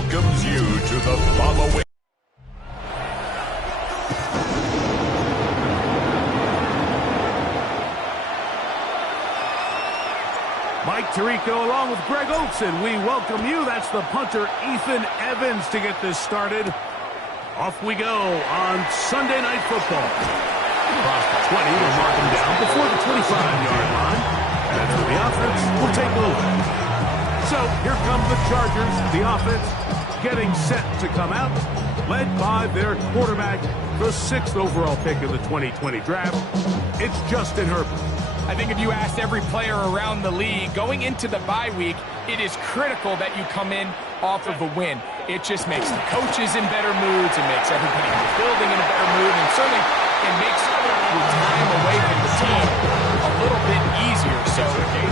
welcomes you to the following. Mike Tirico along with Greg Olson. We welcome you. That's the punter, Ethan Evans, to get this started. Off we go on Sunday Night Football. Across the 20, we'll mark him down before the 25-yard line. That's where the offense will take over. So here come the Chargers, the offense getting set to come out, led by their quarterback, the 6th overall pick of the 2020 draft. It's Justin Herbert. I think if you asked every player around the league, going into the bye week, it is critical that you come in off of a win. It just makes the coaches in better moods. It makes everybody in the building in a better mood. And certainly it makes your time away from the team a little bit easier. So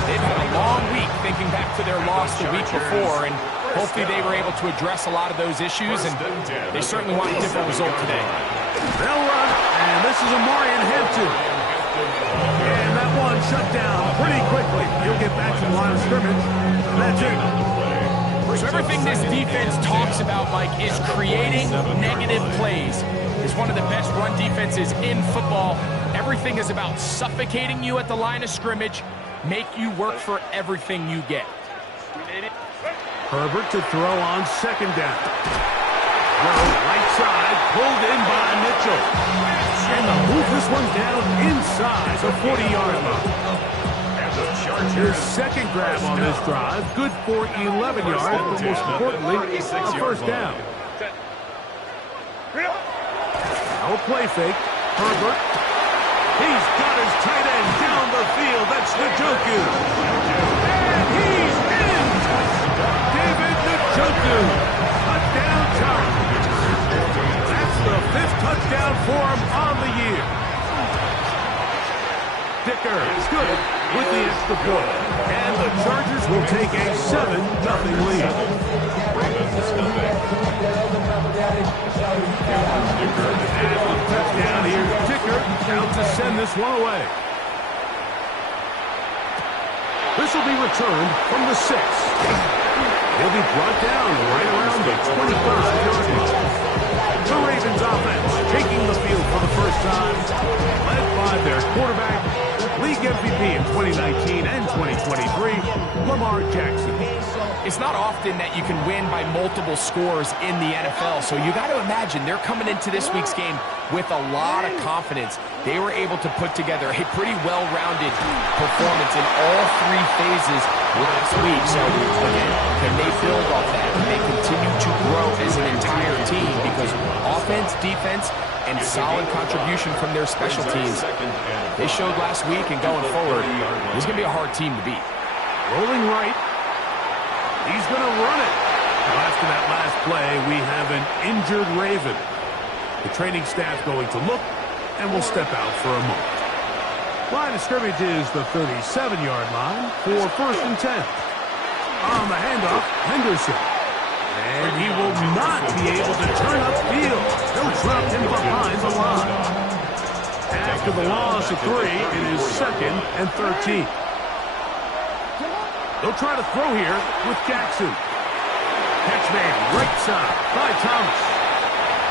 they've had a long week thinking back to their loss the week before. And hopefully they were able to address a lot of those issues. And they certainly want a different result today. They'll run, and this is Amarian Hampton. And that one shut down pretty quickly. He'll get back to the line of scrimmage. That's it. So everything this defense talks about, Mike, is creating negative plays. It's one of the best run defenses in football. Everything is about suffocating you at the line of scrimmage, make you work for everything you get. Herbert to throw on second down. Right side, pulled in by Mitchell. And they'll move this one down inside the 40-yard line. His second grab on this drive, good for 11 yards, but most importantly, a first down. No play fake. Herbert. He's got his tight end down the field. That's Njoku. And he's in. David Njoku. Touchdown Chargers. That's the 5th touchdown for him on the year. Dicker is good with the extra point. And the Chargers will take a 7-0 lead. And the touchdown here. Dicker out to send this one away. This will be returned from the 6. He'll be brought down right around the 25-yard line. The Ravens offense taking the field for the first time, led by their quarterback, league MVP in 2019 and 2023, Lamar Jackson. It's not often that you can win by multiple scores in the NFL, so you got to imagine they're coming into this week's game with a lot of confidence. They were able to put together a pretty well-rounded performance in all 3 phases last week. So again, can they build off that? Can they continue to grow as an entire team? Because offense, defense, and solid contribution from their special teams, they showed last week, and going forward, it's going to be a hard team to beat. Rolling right. He's going to run it. Well, after that last play, we have an injured Raven. The training staff going to look, and will step out for a moment. Line of scrimmage is the 37-yard line for 1st and 10. On the handoff, Henderson. And he will not be able to turn upfield. They'll drop him behind the line. After the loss of 3, it is 2nd and 13. They'll try to throw here with Jackson. Catch made right side by Thomas.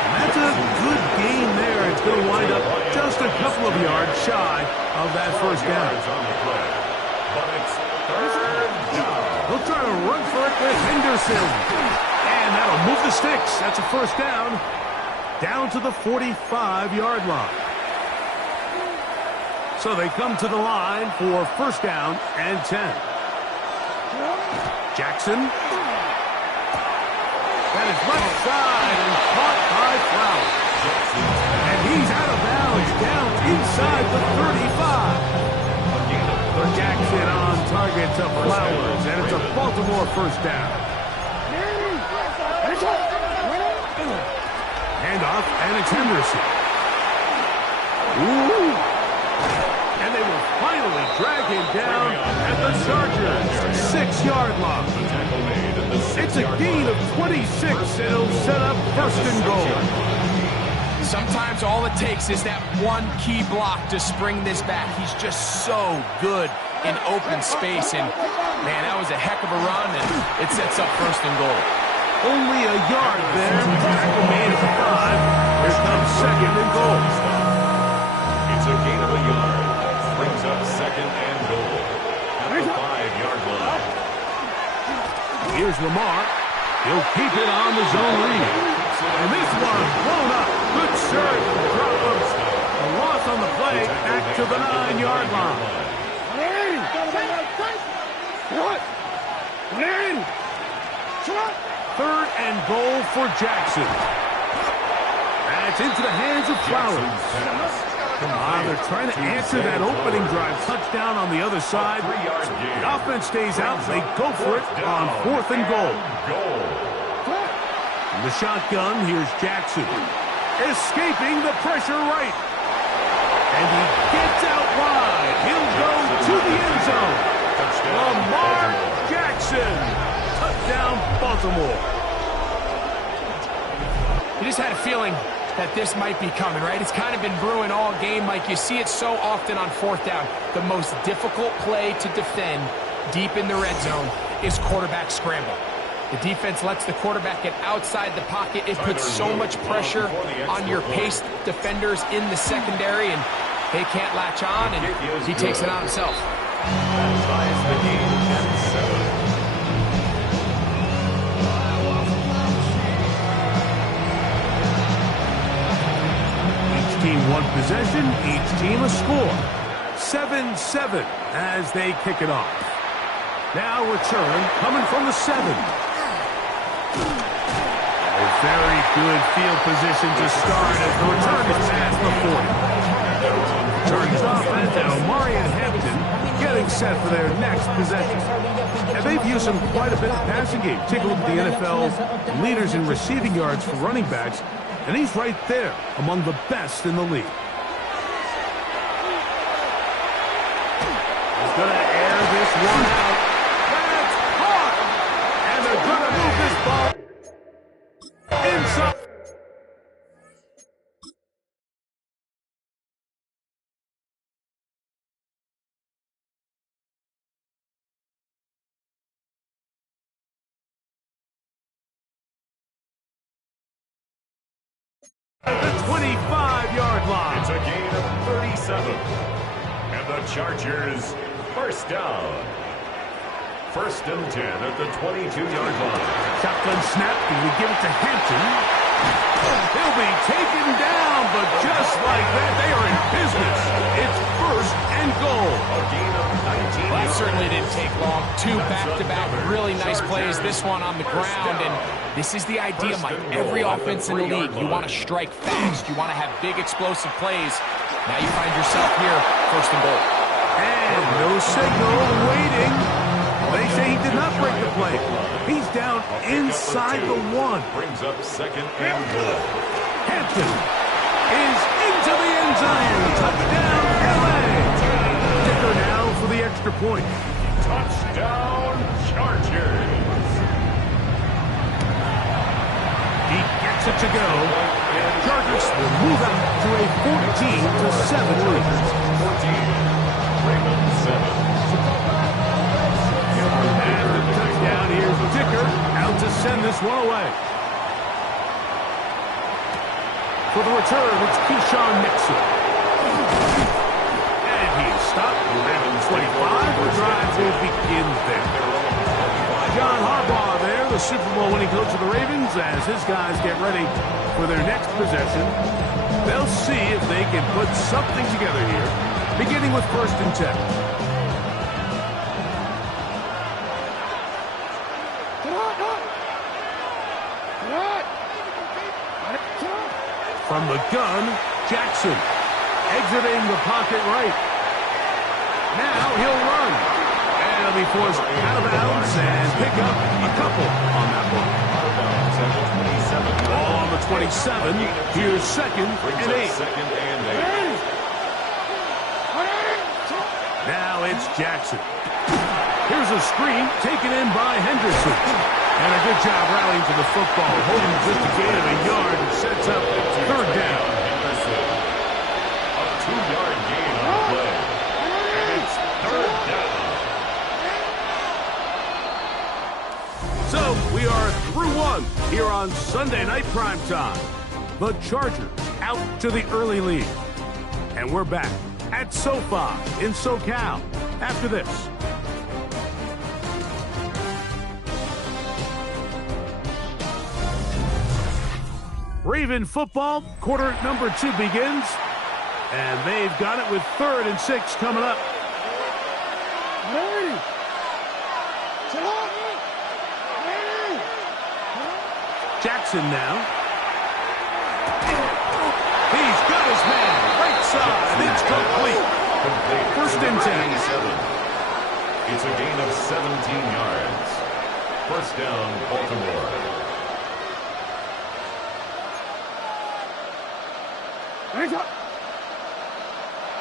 And that's a good gain there. It's going to wind up just a couple of yards shy of that first down. They'll try to run for it with Henderson. And that'll move the sticks. That's a first down. Down to the 45-yard line. So they come to the line for first down and 10. Jackson. That is left side and caught by Flowers. And he's out of bounds down inside the 35. For Jackson on target to Flowers, and it's a Baltimore first down. Handoff, and it's Henderson. Ooh. And they will finally drag him down at the Chargers' 6-yard line. It's a gain of 26, and it'll set up 1st and goal. Sometimes all it takes is that one key block to spring this back. He's just so good in open space, and man, that was a heck of a run, and it sets up 1st and goal. Only a yard there. Tackle made at the 5. Here comes second and goal. It's a gain of a yard. Brings up second and goal at the 5-yard line. Here's Lamar. He'll keep it on the zone read. And this one blown up. Good serve. Drop him. A loss on the play. Back to the 9-yard line. Third and goal for Jackson. That's into the hands of Flowers. They're trying to answer that opening drive touchdown on the other side. The offense stays out. They go for it on 4th and goal. In the shotgun, here's Jackson. Escaping the pressure right. And he gets out wide. He'll go to the end zone. Lamar Jackson. Touchdown, Baltimore. You just had a feeling that this might be coming, right? It's kind of been brewing all game, Mike. You see it so often on 4th down. The most difficult play to defend deep in the red zone is quarterback scramble. The defense lets the quarterback get outside the pocket. It puts so much pressure on your paced defenders in the secondary, and they can't latch on, and he takes it on himself. That ties the game at 7. Team one possession, each team a score. 7-7 as they kick it off. Now return coming from the 7. A very good field position to start as the return is past the 40. Turn is off and Omari and Hampton getting set for their next possession. And they've used him quite a bit in the passing game. Take a look at the NFL leaders in receiving yards for running backs. And he's right there among the best in the league. He's going to air this one out. That's caught! And they're going to move this ball inside. At the 25-yard line. It's a gain of 37. And the Chargers first down. 1st and 10 at the 22-yard line. Shotgun snap, and we give it to Hampton. He'll be taken down, but just like that, they are in business. It's 1st and goal. A gain of 19. Well, that certainly didn't take long. 2 back-to-back really nice plays. This one on the ground, and this is the idea, Mike. Every offense in the league, you want to strike fast. You want to have big, explosive plays. Now you find yourself here, 1st and goal. And no signal, waiting. They say he did not break the play. He's down inside the 1. Brings up 2nd and goal. Hampton is into the end zone. Touchdown, L.A. Kicker now for the extra point. Touchdown, Chargers. He gets it to go. Chargers will move out to a 14-7 lead. 14. Ravens 7. And the touchdown, here's Dicker out to send this one away. For the return, it's Keyshawn Nixon. And he is stopped at the 25. The drive will begin there. John Harbaugh there, the Super Bowl winning coach of the Ravens, as his guys get ready for their next possession. They'll see if they can put something together here, beginning with 1st and 10. From the gun, Jackson exiting the pocket right. Now he'll run. And he'll be forced out of bounds and pick up a couple on that one. Ball on the 27. Here's 2nd and 8. Now it's Jackson. Here's a screen taken in by Henderson. And a good job rallying to the football, holding just a gain of a yard and sets up 3rd down. A 2-yard gain on the play. And it's 3rd down. So we are through 1. on Sunday night primetime. The Chargers out to the early lead. And we're back at SoFi in SoCal after this. Raven football, quarter number 2 begins. And they've got it with 3rd and 6 coming up. Jackson now. He's got his man. Right side. It's complete. First and 10. It's a gain of 17 yards. First down, Baltimore.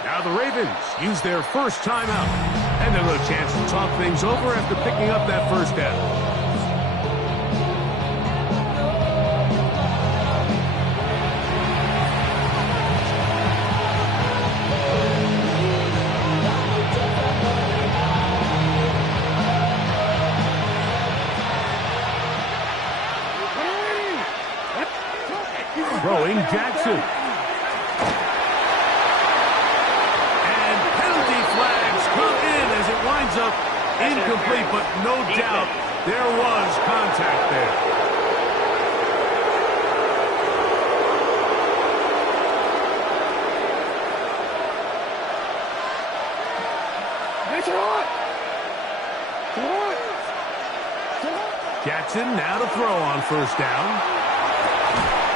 Now the Ravens use their first timeout. And a little chance to talk things over after picking up that first down. Throwing Jackson. And penalty flags come in as it winds up incomplete, but no doubt there was contact there. Jackson now to throw on first down.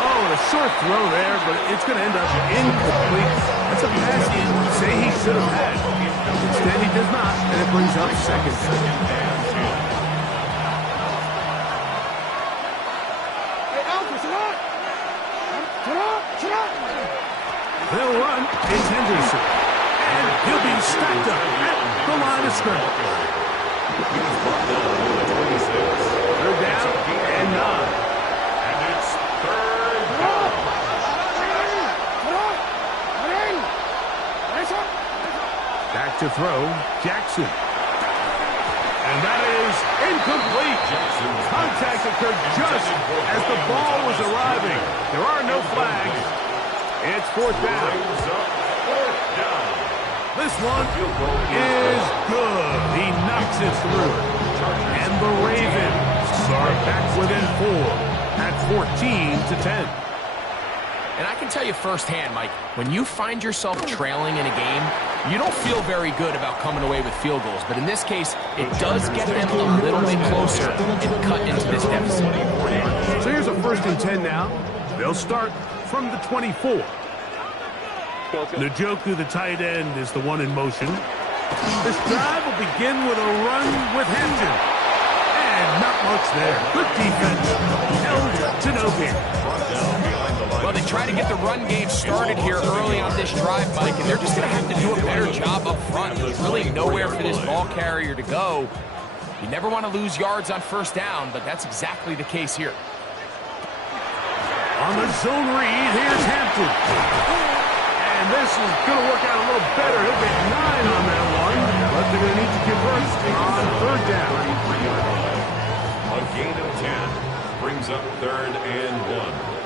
Oh, a short throw there, but it's going to end up incomplete. That's a pass he'd say he should have had. Instead, he does not, and it brings up second down. They'll run. It's Henderson. And he'll be stacked up at the line of scrimmage. Third down and 9. Back to throw, Jackson. And that is incomplete. Contact occurred just as the ball was arriving. There are no flags. It's fourth down. This one is good. He knocks it through. And the Ravens are back within 4 at 14-10. And I can tell you firsthand, Mike, when you find yourself trailing in a game, you don't feel very good about coming away with field goals. But in this case, it does get them a little bit closer and cut into this deficit. So here's a 1st and 10 now. They'll start from the 24. Njoku, the tight end, is the one in motion. This drive will begin with a run with Hampton. And not much there. Good defense. Held to no gain. Well, they try to get the run game started here early on this drive, Mike, and they're just going to have to do a better job up front. There's really nowhere for this ball carrier to go. You never want to lose yards on first down, but that's exactly the case here. On the zone read, here's Hampton. And this is going to work out a little better. He'll get 9 on that one, but they're going to need to convert on third down. A gain of 10 brings up 3rd and 1.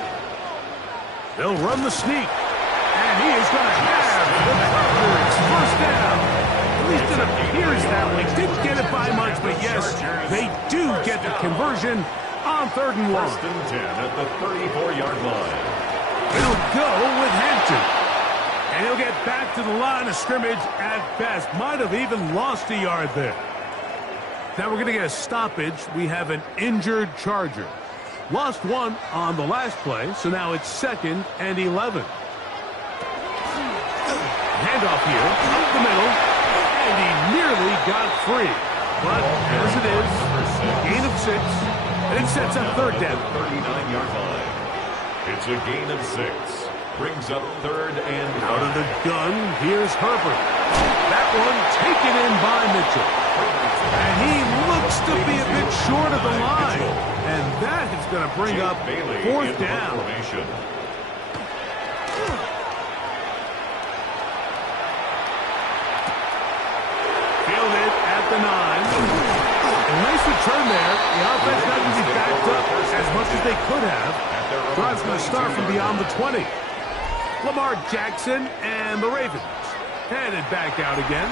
They'll run the sneak, and he is going to have the Chargers first down. At least it appears that way. Didn't get it by much, but yes, they do get the conversion on 3rd and 1. First and 10 at the 34-yard line. He'll go with Hampton, and he'll get back to the line of scrimmage at best. Might have even lost a yard there. Now we're going to get a stoppage. We have an injured Charger. Lost one on the last play, so now it's 2nd and 11. Handoff here, up the middle, and he nearly got free. But as it is, gain of 6, and it sets up third down. 39-yard line. It's a gain of 6. Brings up 3rd and out of the gun, here's Herbert. That one taken in by Mitchell. And he looks to be a bit short of the line. And that is going to bring up 4th down. Fielded at the 9. And nice with return there. The offense not going to be backed up as much as they could have. Drive's going to start from beyond the 20. Lamar Jackson and the Ravens headed back out again.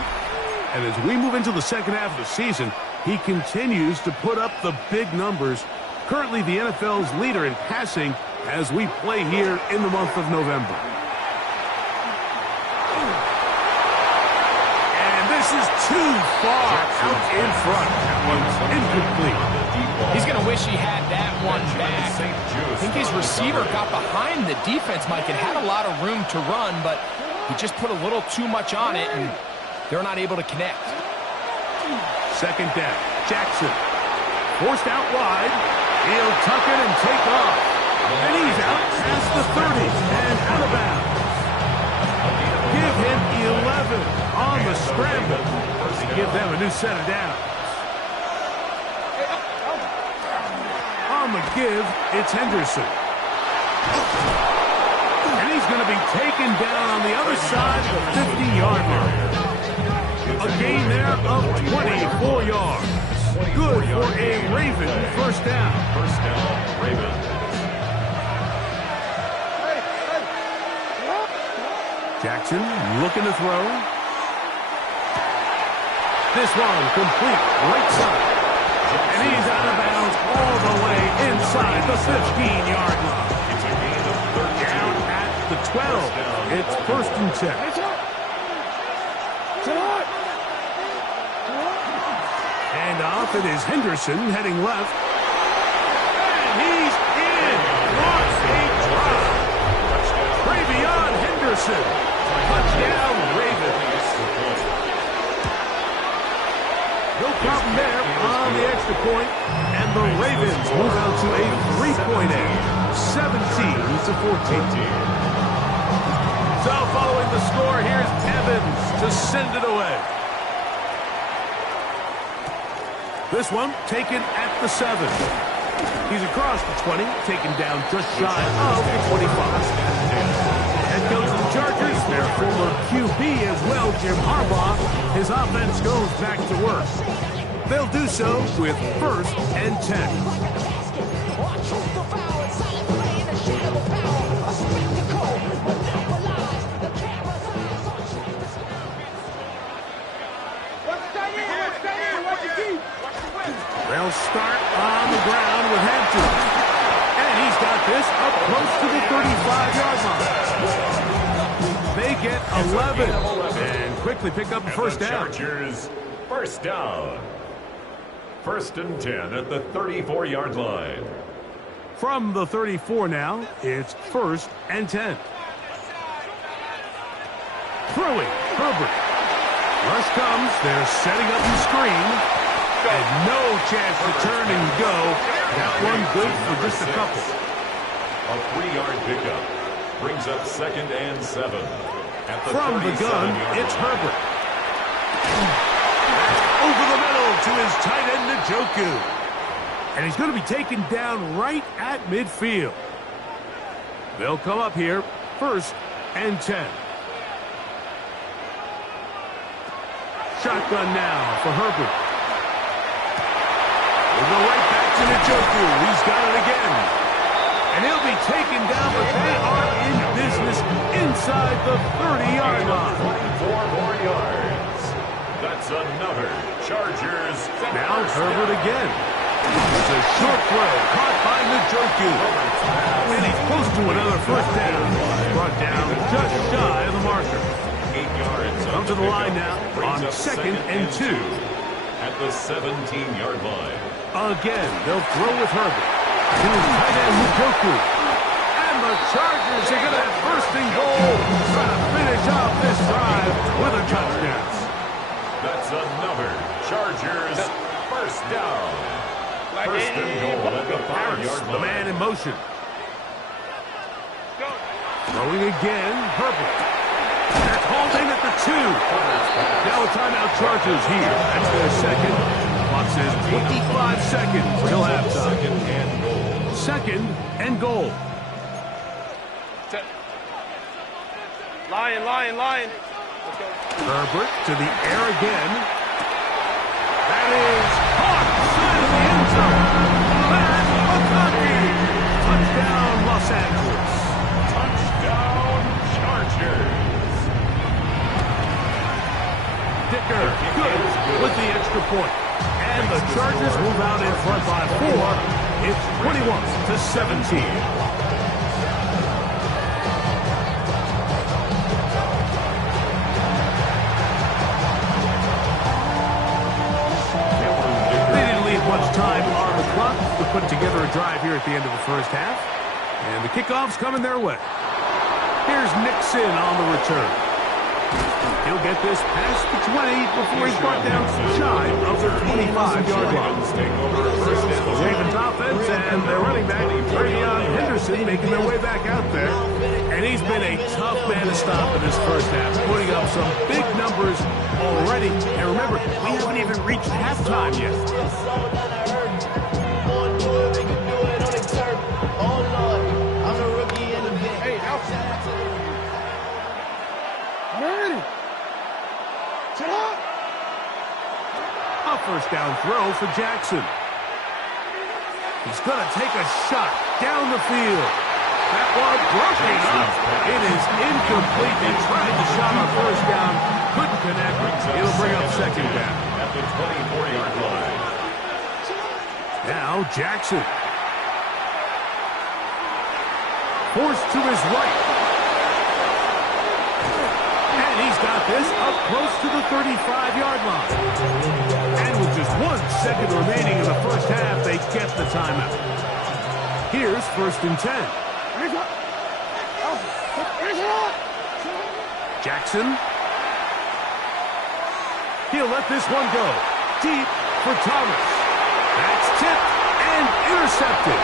And as we move into the second half of the season, he continues to put up the big numbers. Currently the NFL's leader in passing as we play here in the month of November. And this is too far out in front. That one's incomplete. He's going to wish he had that one back. I think his receiver got behind the defense, Mike, and had a lot of room to run, but he just put a little too much on it, and they're not able to connect. Second down. Jackson forced out wide. He'll tuck it and take off. And he's out past the 30 and out of bounds. Give him 11 on the scramble to give them a new set of downs. On the give, it's Henderson. And he's going to be taken down on the other side of the 50-yard line. A gain there of 24 yards. Good for a Raven first down. First down, Ravens. Jackson looking to throw. This one complete right side. And he's out of bounds all the way inside the 15-yard line. It's a gain of 13. Down at the 12. It's first and 10. And off it is Henderson heading left. And he's in. What a drive. Travion Henderson. Touchdown, Ravens. No problem there on the extra point. And the Ravens move out to a 3-point edge. 17-14. So following the score, here's Evans to send it away. This one taken at the 7. He's across the 20, taken down just shy of the 25. Head coach of the Chargers, their former QB as well, Jim Harbaugh. His offense goes back to work. They'll do so with first and 10. They'll start on the ground with Hampton. And he's got this up close to the 35-yard line. They get 11 and quickly pick up a first down. Chargers, first down. First and 10 at the 34-yard line. From the 34 now, it's first and 10. Throwing, Herbert. Rush comes, they're setting up the screen. And no chance to turn and go. That one good for just a couple. A 3-yard pickup brings up second and 7. At the From the gun, it's Herbert. Over the middle to his tight end, Njoku. And he's going to be taken down right at midfield. They'll come up here, first and 10. Shotgun now for Herbert. We'll go right back to Njoku. He's got it again. And he'll be taken down, but they are in business inside the 30-yard line. 24 more yards. That's another Chargers. Now Herbert again. It's a short throw caught by Njoku. And he's close to another first down. Brought down just shy of the marker. 8 yards. Come to the line now on second and 2. At the 17-yard line. Again, they'll throw with Herbert. To his tight end, Njoku. And the Chargers are going to have first and goal. Trying to finish off this drive with a touchdown. That's another Chargers first down. First and goal at the 5-yard line. The man in motion. Throwing again, Herbert. That's hauled in at the 2. Now a timeout Chargers here. That's their second. Clock says 25 seconds till halftime. Second and goal. Lion. Herbert to the air again. That is caught. Side of the Touchdown, Los Angeles. Touchdown, Chargers. Dicker, good with the extra point. And the Chargers move out in front by 4. It's 21-17. Much time on the clock to put together a drive here at the end of the first half. And the kickoff's coming their way. Here's Nixon on the return. He'll get this past the 20 before he's brought down shy of the 25-yard line. The Ravens offense and their running back, Travion Henderson, making their way back out there. And he's been a tough man to stop in this first half, putting up some big numbers already. And remember, we haven't even reached halftime yet. A first down throw for Jackson. He's going to take a shot down the field. That one broken up. It is incomplete. They tried the shot on first down. Couldn't connect. It'll bring up second down. At the 24-yard line. Now Jackson. Forced to his right. And he's got this up close to the 35-yard line. And with just 1 second remaining in the first half, they get the timeout. Here's first and 10. Jackson. He'll let this one go. Deep for Thomas. That's tipped and intercepted.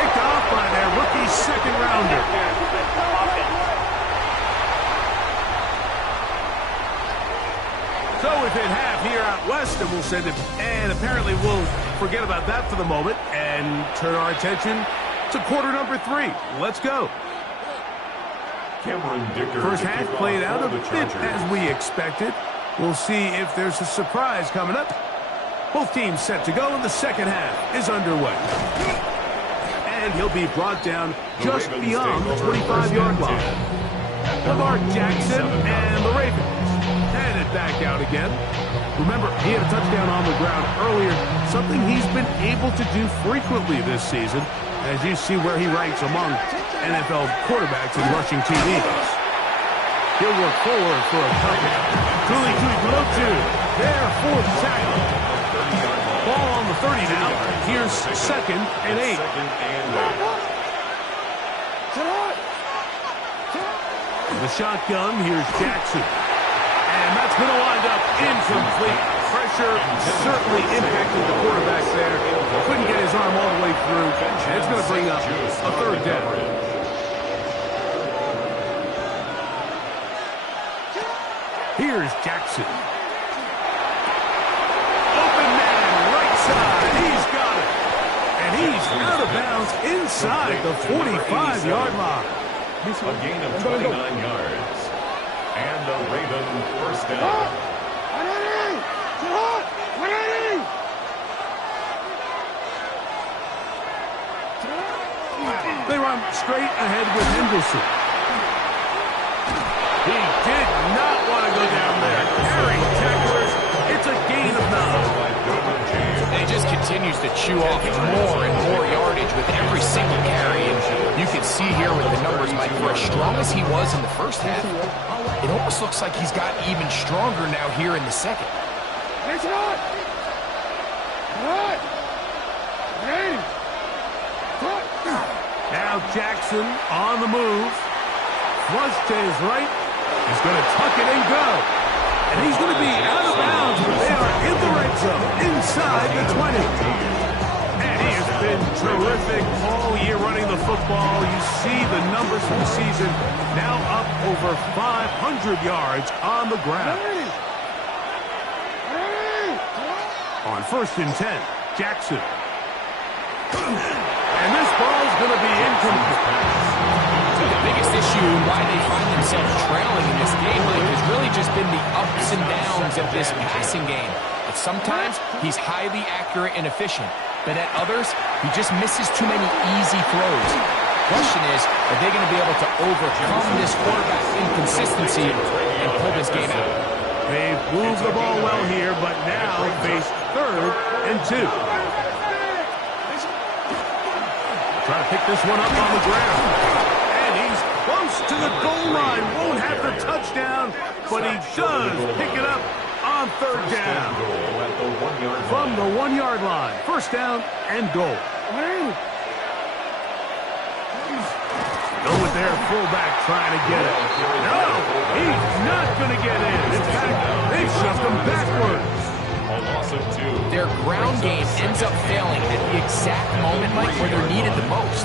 Picked off by their rookie second rounder. So we've hit half here out west, and we'll send it. And apparently we'll forget about that for the moment and turn our attention to quarter number 3. Let's go. First half played out a bit as we expected. We'll see if there's a surprise coming up. Both teams set to go, and the second half is underway. And he'll be brought down just beyond the 25-yard line. Lamar Jackson and the Ravens headed back out again. Remember, he had a touchdown on the ground earlier, something he's been able to do frequently this season, as you see where he ranks among NFL quarterbacks in rushing TDs. He'll work forward for a touchdown. Tuli Tuipulotu, their 4th tackle. Ball on the 30 now. Here's second and 8. The shotgun, here's Jackson. And that's going to wind up incomplete. Pressure certainly impacted the quarterback there. Couldn't get his arm all the way through. And it's going to bring up a third down. Here's Jackson. Open man, right side. He's got it. And he's out of bounds inside the 45-yard line. A gain of 29 yards. And the Raven first down. They run straight ahead with Henderson. He did not want to go down there. Carrying tacklers, it's a gain of 9. And he just continues to chew off more and more yardage with every single carry. And you can see here with the numbers, Mike, for as strong as he was in the first half, it almost looks like he's got even stronger now here in the second. Now Jackson on the move. Flush to his right. He's going to tuck it and go. And he's going to be out of bounds, but they are in the red zone, inside the 20. And he has been terrific all year running the football. You see the numbers for the season, now up over 500 yards on the ground. On first and 10, Jackson. And this ball's going to be incomplete. The biggest issue and why they find themselves trailing in this game, Mike, has really just been the ups and downs of this passing game. But sometimes he's highly accurate and efficient, but at others, he just misses too many easy throws. Question is, are they going to be able to overcome this quarterback's inconsistency and pull this game out? They've moved the ball well here, but now face 3rd and 2. Try to pick this one up on the ground. And he's close to the goal line. Won't have the touchdown, but he does pick it up on 3rd down. From the 1-yard line. 1st down and goal. Go with their fullback trying to get it. No, he's not going to get in. In fact, they shoved him backwards. A loss of 2. Their ground game ends up failing at the exact moment, Mike, where they're needed the most.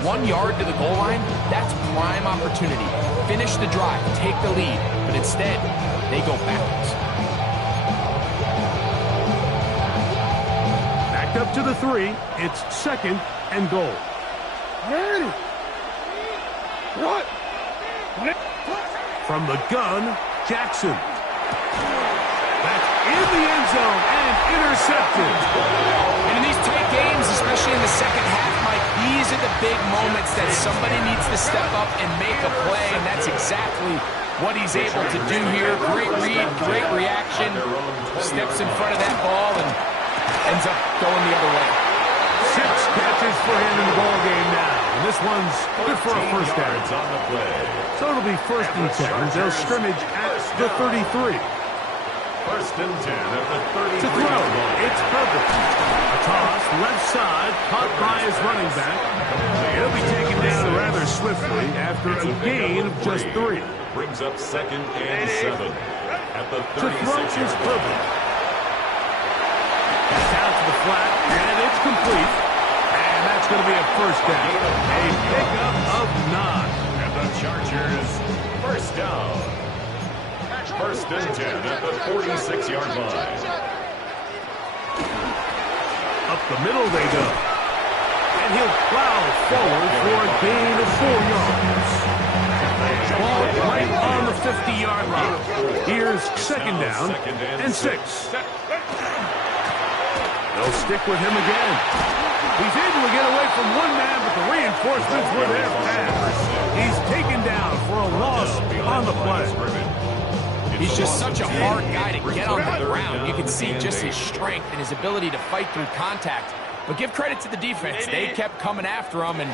1 yard to the goal line, that's prime opportunity. Finish the drive, take the lead, but instead, they go backwards. Backed up to the 3. It's 2nd and goal. What? From the gun, Jackson. That's in the end zone and intercepted. And in these tight games, especially in the second half, Mike, these are the big moments that somebody needs to step up and make a play, and that's exactly what he's able to do here. Great read, great reaction. Steps in front of that ball and ends up going the other way. 6 catches for him in the ball game now. And this one's good for a 1st down. So it'll be 1st and 10. They'll scrimmage at the 33. 1st and 10 at the 33. To throw, it's Herbert. A toss, left side, caught by his running back. He'll be taken down rather swiftly after a gain of just 3. Brings up 2nd and 7 at the 36. To throw is Herbert. Down to the flat, and it's complete. And that's going to be a 1st down. A pickup of 9. And the Chargers, 1st down. 1st and 10 at the 46-yard line. Up the middle they go. And he'll plow forward for a gain of 4 yards. Ball right on the 50-yard line. Here's 2nd down and 6. They'll stick with him again. He's able to get away from one man, but the reinforcements were there fast. He's taken down for a loss on the play. He's just such a hard guy to get on the ground. You can see just his strength and his ability to fight through contact. But give credit to the defense. They kept coming after him, and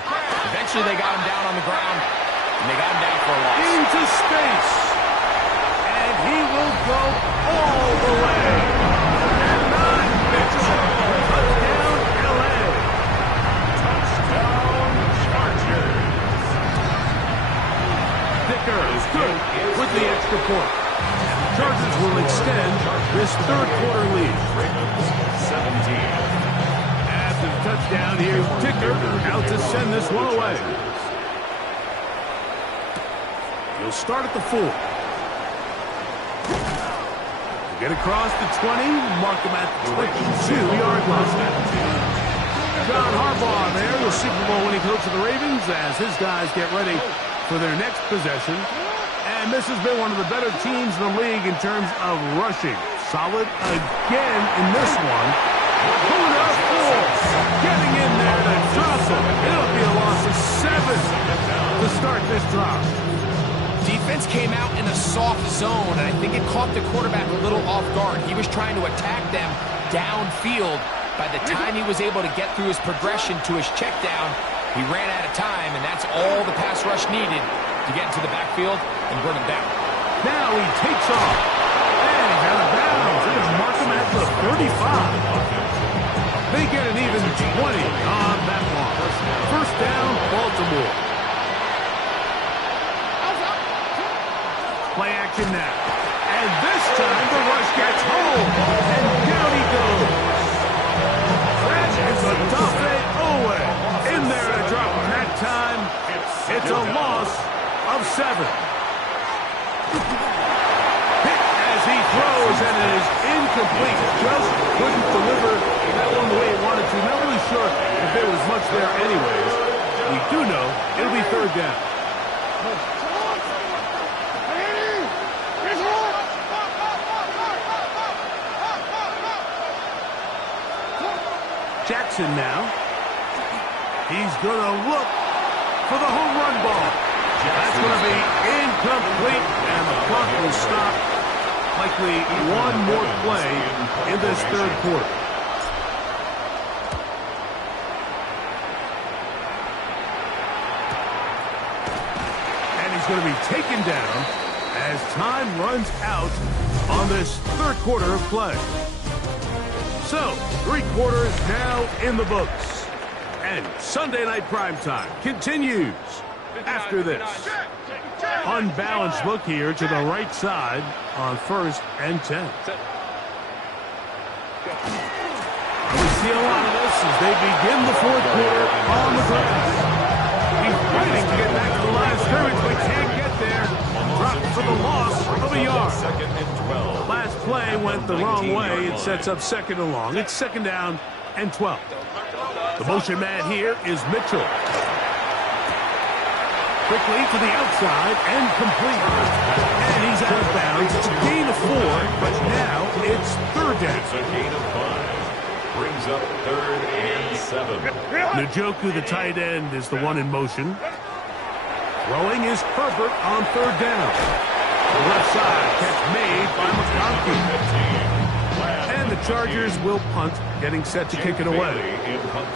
eventually they got him down on the ground, and they got him down for a loss. Into space. And he will go all the way. And 9 Mitchell. Touchdown, L.A. Touchdown, Chargers. Dicker is good with the extra point. Chargers will extend this 3rd quarter lead. 17. After the touchdown, here's Dicker out to send this one away. He'll start at the 4. Get across the 20, mark him at the 22-yard line. John Harbaugh there, the Super Bowl winning coach of the Ravens, as his guys get ready for their next possession. And this has been one of the better teams in the league in terms of rushing. Solid again in this one. Pulling up 4. Getting in there to drop him. It'll be a loss of 7 to start this drive. Defense came out in a soft zone, and I think it caught the quarterback a little off guard. He was trying to attack them downfield. By the time he was able to get through his progression to his check down, he ran out of time, and that's all the pass rush needed to get into the backfield and bring him down. Now he takes off. And he's out of bounds. They're going to mark him at the 35. They get an even 20 on that one. 1st down, Baltimore. Play action now. And this time the rush gets home. And down he goes. That is a Dafe Owe in there to drop him. That time, it's a loss of 7. Hit as he throws, and it is incomplete. Just couldn't deliver that one the way he wanted to. Not really sure if there was much there anyways. We do know it'll be 3rd down. Jackson now. He's going to look for the home run ball. That's going to be incomplete, and the clock will stop. Likely one more play in this third quarter. And he's going to be taken down as time runs out on this third quarter of play. So, 3 quarters now in the books. And Sunday Night Primetime continues after this. Unbalanced look here to the right side on 1st and 10. We see a lot of this as they begin the 4th quarter on the grass. He's fighting to get back to the line of scrimmage, but can't get there. Dropped for the loss of a yard. Last play went the wrong way. It sets up 2nd and long. It's 2nd down and 12. The motion man here is Mitchell. Quickly to the outside and complete. And he's out of bounds. It's a gain of 4, but now it's 3rd down. It's a gain of 5. Brings up 3rd and 7. Njoku, the tight end, is the one in motion. Throwing is Herbert on 3rd down. The left side catch made by McConkey. And the Chargers will punt, getting set to kick it away.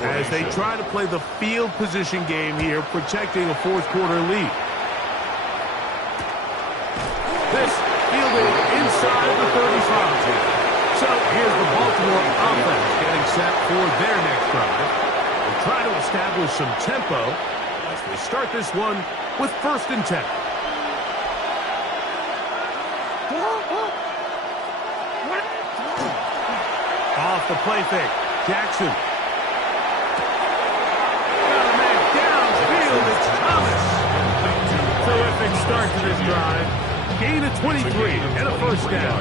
As they try to play the field position game here, protecting a 4th quarter lead. This fielded inside the 35. So here's the Baltimore offense getting set for their next drive. They'll try to establish some tempo as they start this one with 1st and 10. Off the play fake. Jackson. Got a man downfield. It's Thomas. Terrific start to this drive. Gain of 23 and a 1st down.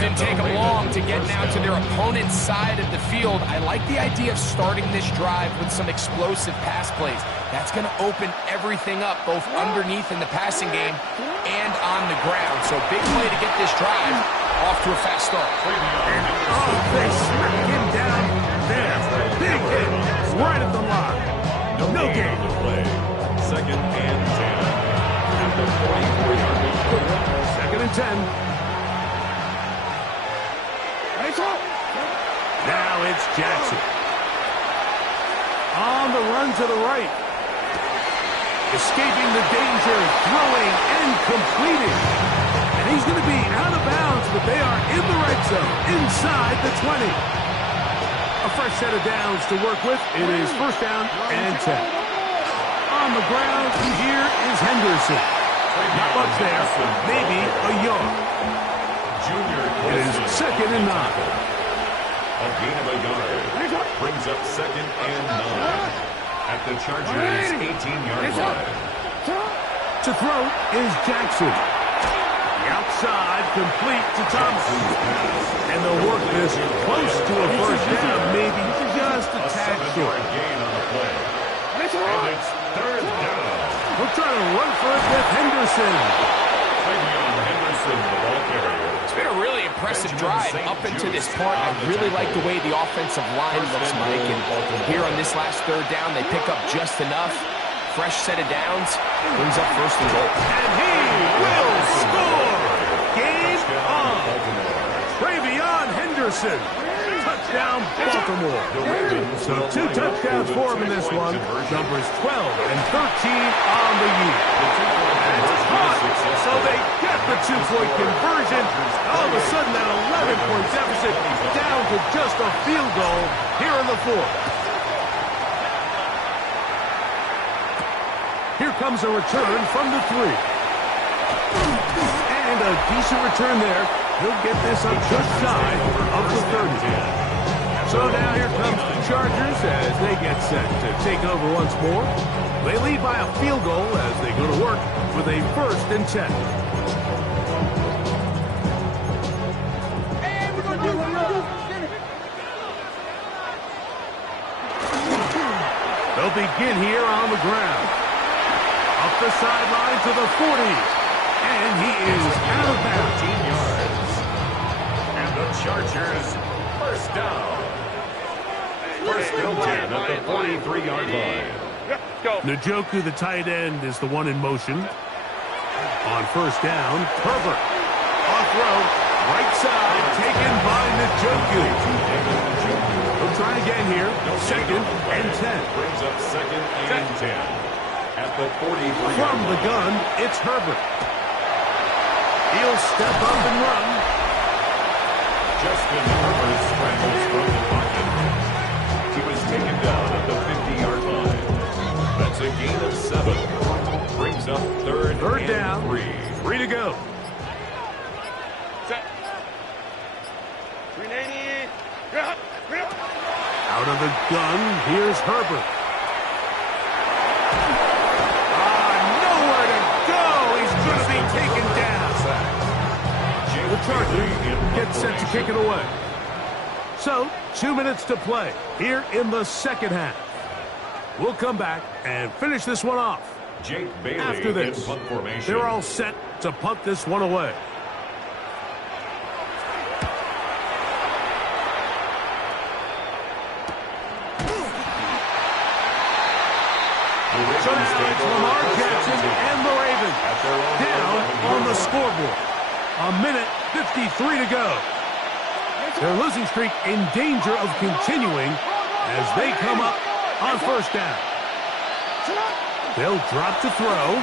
Didn't take them long to get now to their opponent's side of the field. I like the idea of starting this drive with some explosive pass plays. That's going to open everything up, both underneath in the passing game and on the ground. So big play to get this drive off to a fast start. And they smack him down there. Big hit right at the line. No gain. 2nd and 10. At the 44-yard line. 2nd and 10. Now it's Jackson. On the run to the right. Escaping the danger, throwing and completing. And he's going to be out of bounds, but they are in the red zone, inside the 20. A fresh set of downs to work with. It is 1st down and 10. On the ground, here is Henderson. Not much there, maybe a yard. It is 2nd and 9. A gain of a yard. Brings up 2nd and 9. At the Chargers' 18-yard line. To throw is Jackson. The outside complete to Thompson. And they'll work this close to a 1st down, maybe just a tad short. Gain on the play. And it's 3rd down. We'll try to run for it with Henderson. Henderson, the ball carrier. It's been a really impressive drive up until this point. I really like the way the offensive line looks, Mike. And here on this last 3rd down, they pick up just enough. Fresh set of downs. Brings up 1st and goal. And he will score! Game on! Travion Henderson. Touchdown, Baltimore. So 2 touchdowns for him in this one. Numbers 12 and 13 on the year. That's hot. So they get the 2-point conversion. All of a sudden, that 11-point deficit down to just a field goal here in the 4th. Here comes a return from the 3. And a decent return there. He'll get this up just shy of the 30. So now here comes the Chargers as they get set to take over once more. They lead by a field goal as they go to work with a 1st and 10. They'll begin here on the ground. Up the sideline to the 40. And he is out of bounds. 15 yards. And the Chargers 1st down. First and 10 at the 43-yard line. Njoku, the tight end, is the one in motion. On first down, Herbert. Off throw, right side, taken by Njoku. We'll try again here. Second and 10. Brings up second and 10 at the 43. From the gun, it's Herbert. He'll step up and run. Justin Herbert scrambles from the pocket. He was taken down at the 50-yard line. That's a gain of 7. Brings up third down. 3. 3 to go. Out of the gun, here's Herbert. Nowhere to go. He's going to be taken down. The Chargers get set to kick it away. So, 2 minutes to play here in the second half. We'll come back and finish this one off. Jake Bailey After this, in punt formation. they're all set to punt this one away. So now it's Lamar Jackson and the Ravens down on the scoreboard. 1:53 to go. Their losing streak in danger of continuing as they come up on first down. They'll drop to throw.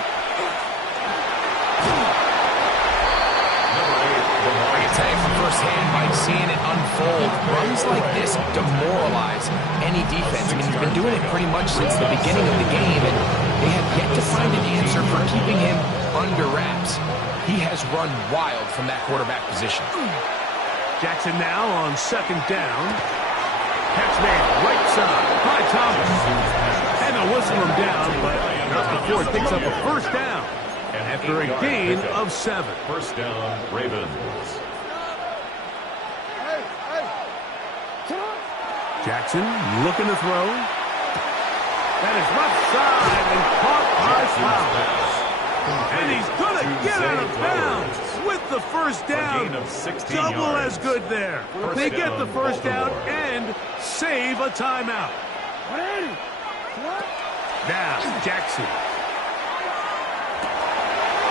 I can tell you from firsthand by seeing it unfold, runs like this demoralize any defense. I mean, he's been doing it pretty much since the beginning of the game, and they have yet to find an answer for keeping him under wraps. He has run wild from that quarterback position. Jackson now on second down. Catch man, right side, by Thomas. And they'll whistle him down, but not before it picks up a first down. After a gain of 7. First down, Ravens. Jackson looking to throw. That is left side and caught by Flowers. And he's going to get out of bounds with the first down. Double as good there. They get the first down and save a timeout. Now, Jackson.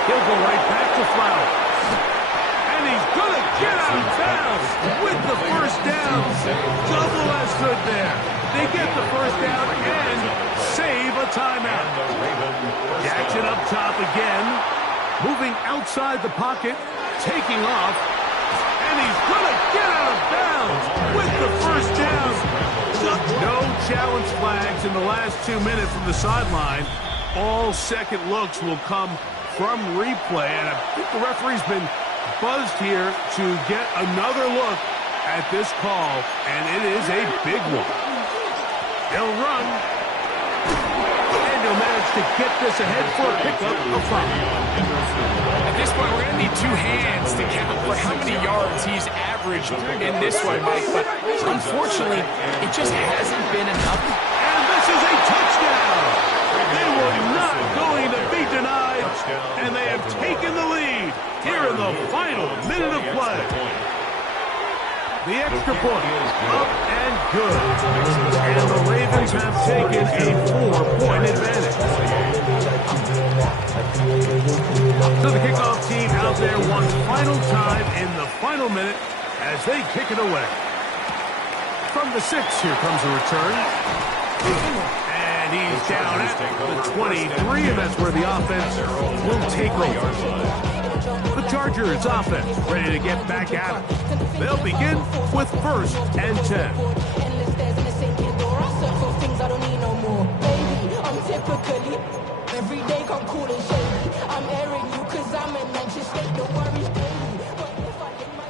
He'll go right back to Flowers. And he's going to get out of bounds with the first down. Double as good there. They get the first down and save a timeout. Jackson up top again. Moving outside the pocket. Taking off. And he's going to get out of bounds with the first down. No challenge flags in the last 2 minutes from the sideline. All second looks will come from replay, and I think the referee's been buzzed here to get another look at this call, and it is a big one. He'll run, and he'll manage to get this ahead for a pickup of 5. At this point, we're going to need 2 hands to count for how many yards he's averaged in this one, Mike, but unfortunately, it just hasn't been enough. And this is a touchdown! They were not going to be denied, and they have taken the lead here in the final minute of play. The extra point, up and good. And the Ravens have taken a 4-point advantage. So the kickoff team out there one final time in the final minute as they kick it away. From the 6, here comes a return. And he's down at the 23, and that's where the offense will take over. The Chargers offense ready to get back at it. They'll begin with first and 10. Every day come cool and shady. I'm airing you cause I'm an anxious state. Don't worry, baby. But if I get my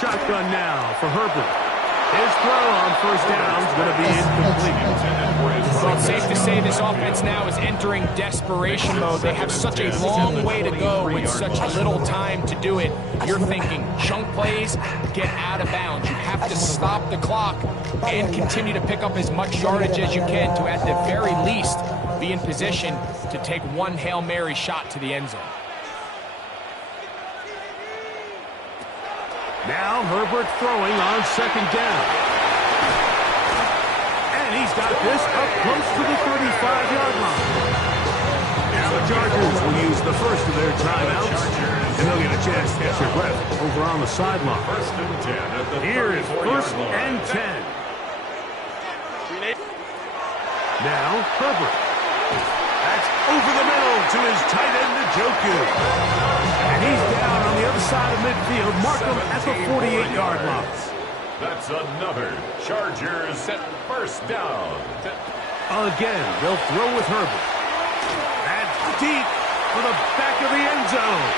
Shotgun now for Herbert. His throw on first down is going to be incomplete. So it's safe to say this offense now is entering desperation mode. They have such a long way to go with such little time to do it. You're thinking chunk plays, get out of bounds. You have to stop the clock and continue to pick up as much yardage as you can to, at the very least, be in position to take one Hail Mary shot to the end zone. Now Herbert throwing on second down. And he's got this up close to the 35-yard line. Now the Chargers will use the first of their timeouts, and they'll get a chance to catch their breath over on the sideline. First and 10 at the Here is 1st and 10. Now Herbert. That's over the middle to his tight end, Njoku. And he's down on the other side of midfield. Mark him at the 48-yard line. That's another Chargers first down. Again, they'll throw with Herbert. That's deep for the back of the end zone.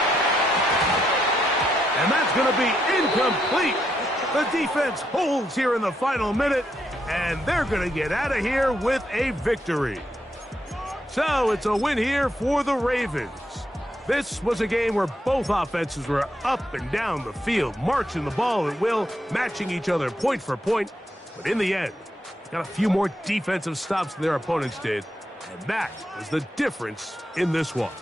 And that's going to be incomplete. The defense holds here in the final minute, and they're going to get out of here with a victory. So it's a win here for the Ravens. This was a game where both offenses were up and down the field, marching the ball at will, matching each other point for point. But in the end, got a few more defensive stops than their opponents did. And that was the difference in this one.